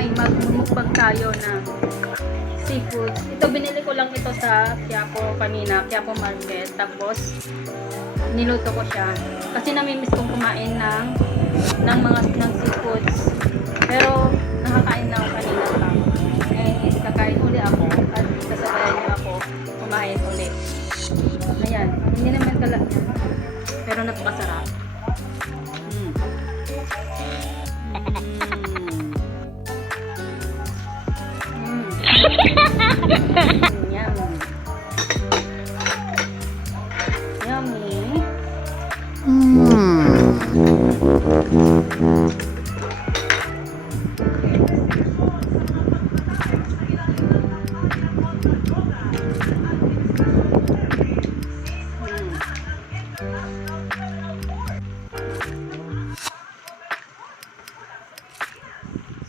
ay magmumukbang tayo ng seafood. Ito, binili ko lang ito sa Quiapo kanina, Quiapo Market. Tapos, niluto ko siya. Kasi namimiss kong kumain ng seafoods. Pero, nakakain na ako kanina pa. Eh, kakain uli ako at kasabayan niyo ako kumain uli. Ayan, hindi naman kalat yan. Pero napakasarap. Yum. Yummy.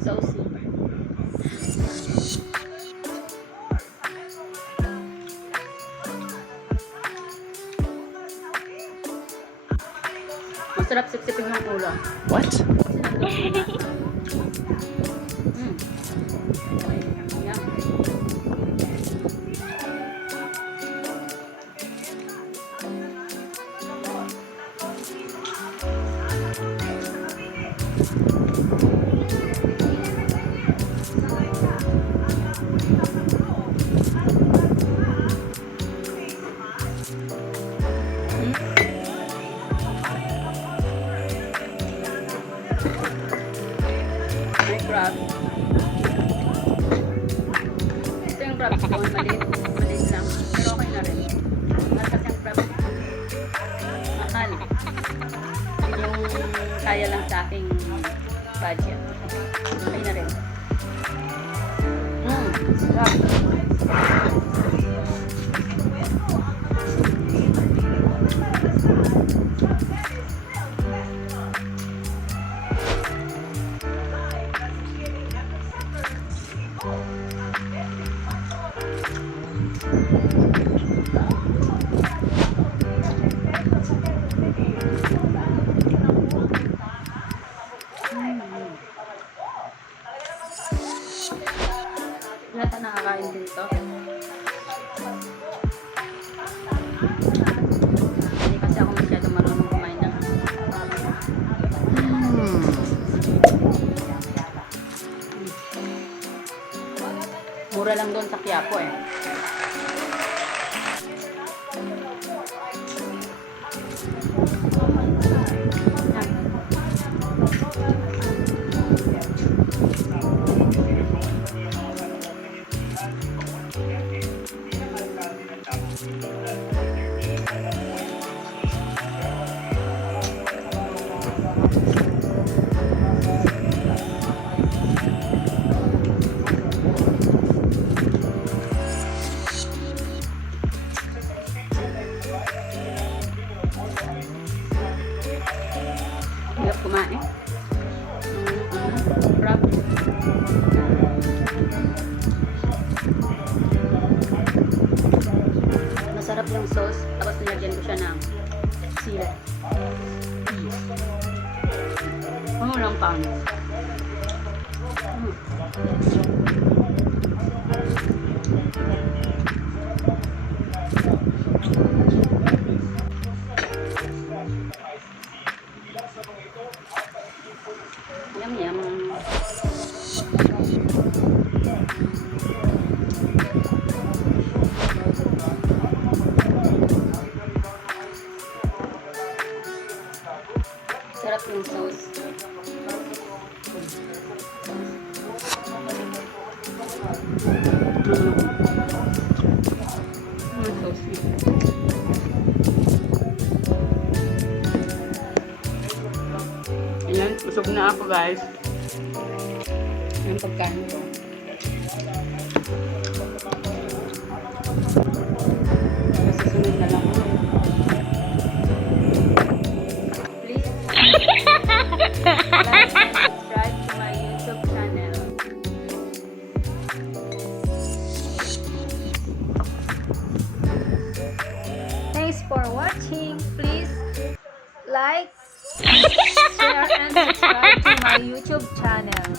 So super. Masarap sipsipin ng ulo. What? Yum. Crab. Ito yung crab ko, maliit lang. Pero okay na rin. Mahal kasi ang crab. Mahal. Yung kaya lang sa aking budget. Okay na rin. Sarap. Lahat na nakakain dito. Hindi kasi ako masyado marunong kumain ng mura lang doon sa Quiapo eh. Hirap kumain. Crab. Masarap yung sauce. Tapos nilagyan ko siya ng sila. Ano lang pang. Yum yum. Sarap yung sauce. So sweet. Ayan, busog na ako guys. Yung pagkain ko. Susunod na lang ako. Please like and subscribe to my YouTube channel. Thanks for watching. Please like, share, and subscribe to my YouTube channel.